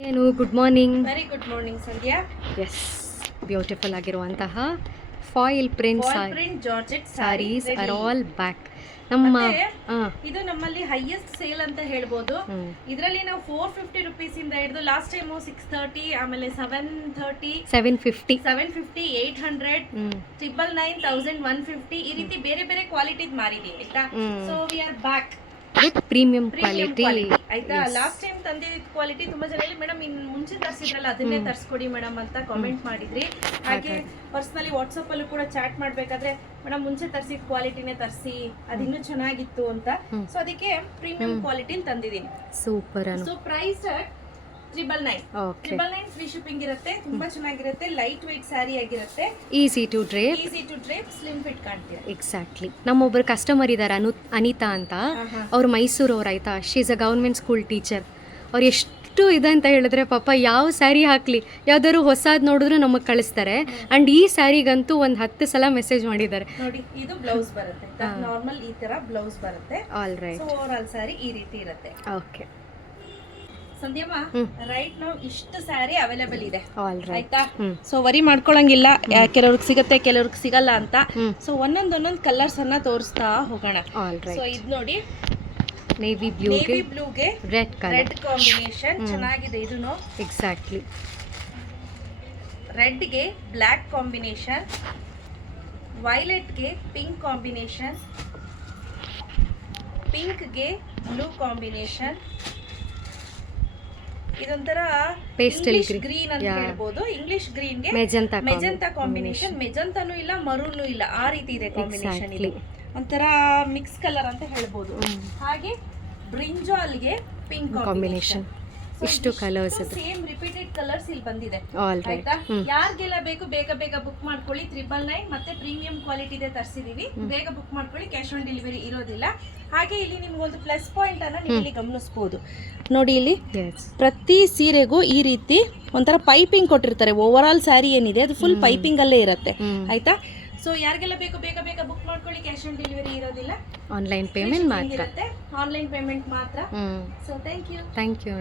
ಏನು good morning very good morning Sandhya yes beautiful ಆಗಿರುವಂತಹ foil print print georgette sarees are all back ನಮ್ಮ ಇದು ನಮ್ಮಲ್ಲಿ highest sale ಅಂತ ಹೇಳ್ಬೋದು. ಇದರಲ್ಲಿ ನಾವು ಫೋರ್ ಫಿಫ್ಟಿ ರುಪೀಸ್ ಇಂದ ಹಿಡಿದು ಲಾಸ್ಟ್ ಟೈಮು ಸಿಕ್ಸ್ ತರ್ಟಿ ಆಮೇಲೆ seven thirty seven fifty seven fifty eight hundred triple nine thousand one fifty ಈ ರೀತಿ ಬೇರೆ ಬೇರೆ ಕ್ವಾಲಿಟಿದ್ ಮಾರಿದೀವಿ ಆಯ್ತಾ? So we are back with premium quality ಆಯ್ತಾ? ಲಾಸ್ಟ್ ಟೈಮ್ ತಂದಿದ್ದ ಕ್ವಾಲಿಟಿ ತುಂಬಾ ಜನ ಹೇಳಿ ಮೇಡಮ್ ಇನ್ ಮುಂಚೆ ತರಿಸಿದ್ರಲ್ಲ ಅದನ್ನೇ ತರಿಸ್ಕೊಡಿ ಮೇಡಮ್ ಅಂತ ಕಾಮೆಂಟ್ ಮಾಡಿದ್ರಿ. ಹಾಗೆ ಪರ್ಸನಲಿ ವಾಟ್ಸಪ್ ಅಲ್ಲೂ ಕೂಡ ಚಾಟ್ ಮಾಡ್ಬೇಕಾದ್ರೆ ಮೇಡಮ್ ಮುಂಚೆ ತರಿಸಿದ ಕ್ವಾಲಿಟಿನೇ ತರಿಸಿ ಅದಿನ್ನೂ ಚೆನ್ನಾಗಿತ್ತು ಅಂತ. ಸೊ ಅದಕ್ಕೆ ಪ್ರೀಮಿಯಂ ಕ್ವಾಲಿಟಿ ತಂದಿದ್ದೀನಿ. Super so price triple nine triple nine free shipping ಇರುತ್ತೆ ತುಂಬಾ ಚೆನ್ನಾಗಿರುತ್ತೆ ಲೈಟ್ weight ಸ್ಯಾರಿ ಆಗಿರುತ್ತೆ. Easy to drape easy to drape slim fit ಕಾಣ್ತೀರಾ. Exactly ನಮ್ಮೊಬ್ಬರು ಕಸ್ಟಮರ್ ಇದ್ದಾರೆ ಅನು ಅನಿತಾ ಅಂತ. ಅವ್ರು ಮೈಸೂರವ್ರು ಆಯ್ತಾ? She is a government school teacher ಅವ್ರು ಎಷ್ಟು ಇದೆ ಅಂತ ಹೇಳಿದ್ರೆ ಪಾಪ ಯಾವ ಸ್ಯಾರಿ ಹಾಕಲಿ? ಯಾವ್ದಾದ್ರು ಹೊಸಾದ್ ನೋಡಿದ್ರು ನಮಗೆ ಕಳಿಸ್ತಾರೆ. ಅಂಡ್ ಈ ಸ್ಯಾರಿಗಂತೂ ಒಂದು ಹತ್ತು ಸಲ ಮೆಸೇಜ್ ಮಾಡಿದ್ದಾರೆ. ನೋಡಿ ಇದು ಬ್ಲೌಸ್ ಬರುತ್ತೆ. ನಾರ್ಮಲ್ ಈ ತರ ಬ್ಲೌಸ್ ಬರುತ್ತೆ. All right overall sari ಈ ರೀತಿ ಇರುತ್ತೆ. ಓಕೆ ಸಂಧ್ಯಮ್ಮ. ರೈಟ್ ನಾವು ಇಷ್ಟು ಸ್ಯಾರಿ ಅವೈಲೇಬಲ್ ಇದೆ. ಆಲ್ ರೈಟ್ ಆಯ್ತಾ. ಸೊ ವರಿ ಮಾಡ್ಕೊಳಂಗಿಲ್ಲ. ಕೆಲವ್ರಿಗೆ ಸಿಗುತ್ತೆ ಕೆಲವ್ರಿಗೆ ಸಿಗಲ್ಲ ಅಂತ. ಸೊ ಒಂದೊಂದ್ ಒಂದೊಂದ್ ಕಲರ್ಸ್ ಅನ್ನ ತೋರಿಸ್ತಾ ಹೋಗೋಣ. ಸೊ ಇದ್ ನೋಡಿ. ನೇವಿ ಬ್ಲೂಗೆ ಬ್ಲೂಗೆ ರೆಡ್ ರೆಡ್ ಕಾಂಬಿನೇಷನ್ ಚೆನ್ನಾಗಿದೆ ಇದನ್ನು ಎಕ್ಸಾಕ್ಟ್ಲಿ ರೆಡ್ಗೆ ಬ್ಲ್ಯಾಕ್ ಕಾಂಬಿನೇಷನ್ ವೈಲೆಟ್ಗೆ ಪಿಂಕ್ ಕಾಂಬಿನೇಷನ್ ಪಿಂಕ್ಗೆ ಬ್ಲೂ ಕಾಂಬಿನೇಷನ್ ಇದೊಂಥರ ಇಂಗ್ಲಿಷ್ ಗ್ರೀನ್ ಅಂತ. ಹೇಳ್ಬೋದು. ಇಂಗ್ಲಿಷ್ ಗ್ರೀನ್ಗೆ ಮೆಜಂತಾ ಮೆಜಂತಾ ಕಾಂಬಿನೇಷನ್ ಮೆಜಂತಾನು ಇಲ್ಲ ಮರೂನು ಇಲ್ಲ. ಆ ರೀತಿ ಇದೆ ಕಾಂಬಿನೇಷನ್ ಇಲ್ಲಿ. ಒಂಥರ ಮಿಕ್ಸ್ ಕಲರ್ ಅಂತ ಹೇಳ್ಬೋದು. ಹಾಗೆ ಬ್ರಿಂಜಾಲ್ಗೆ ಪಿಂಕ್ ಕಾಂಬಿನೇಷನ್ ಇಷ್ಟು ಕಲರ್ಸ್ ಇದೆ ಸೇಮ್ ರಿಪೀಟೆಡ್ ಕಲರ್ಸ್ ಇಲ್ಲಿ ಬಂದಿದೆ. ಆಲ್ ರೈಟ್ ಆಯ್ತಾ? ಯಾರಿಗೆಲ್ಲ ಬೇಕು ಬೇಗ ಬೇಗ ಬುಕ್ ಮಾಡ್ಕೊಳ್ಳಿ. ತ್ರಿಬಲ್ ನೈನ್ ಮತ್ತೆ ಪ್ರೀಮಿಯಂ ಕ್ವಾಲಿಟಿ ಇದೆ ತರಿಸಿದೀವಿ. ಬೇಗ ಬುಕ್ ಮಾಡ್ಕೊಳ್ಳಿ. ಕ್ಯಾಶ್ ಆನ್ ಡೆಲಿವರಿ ಇರೋದಿಲ್ಲ. ಹಾಗೆ ಇಲ್ಲಿ ನಿಮ್ಗೊಂದು ಪ್ಲಸ್ ಪಾಯಿಂಟ್ ಅನ್ನ ನೀವು ಇಲ್ಲಿ ಗಮನಿಸಬಹುದು ನೋಡಿ ಇಲ್ಲಿ ಪ್ರತಿ ಸೀರೆಗೂ ಈ ರೀತಿ ಒಂಥರ ಪೈಪಿಂಗ್ ಕೊಟ್ಟಿರ್ತಾರೆ. ಓವರ್ ಆಲ್ ಸ್ಯಾರಿ ಏನಿದೆ ಅದು ಫುಲ್ ಪೈಪಿಂಗ್ ಅಲ್ಲೇ ಇರುತ್ತೆ. ಆಯ್ತಾ? ಸೊ ಯಾರಿಗೆಲ್ಲ ಬೇಕು ಬೇಗ ಬೇಗ ಬುಕ್ ಮಾಡ್ಕೊಳ್ಳಿ. ಕ್ಯಾಶ್ ಆನ್ ಡೆಲಿವರಿ ಇರೋದಿಲ್ಲ. ಆನ್ಲೈನ್ ಪೇಮೆಂಟ್ ಮಾತ್ರ. ಆನ್ಲೈನ್ ಪೇಮೆಂಟ್ ಮಾತ್ರ. So thank you thank you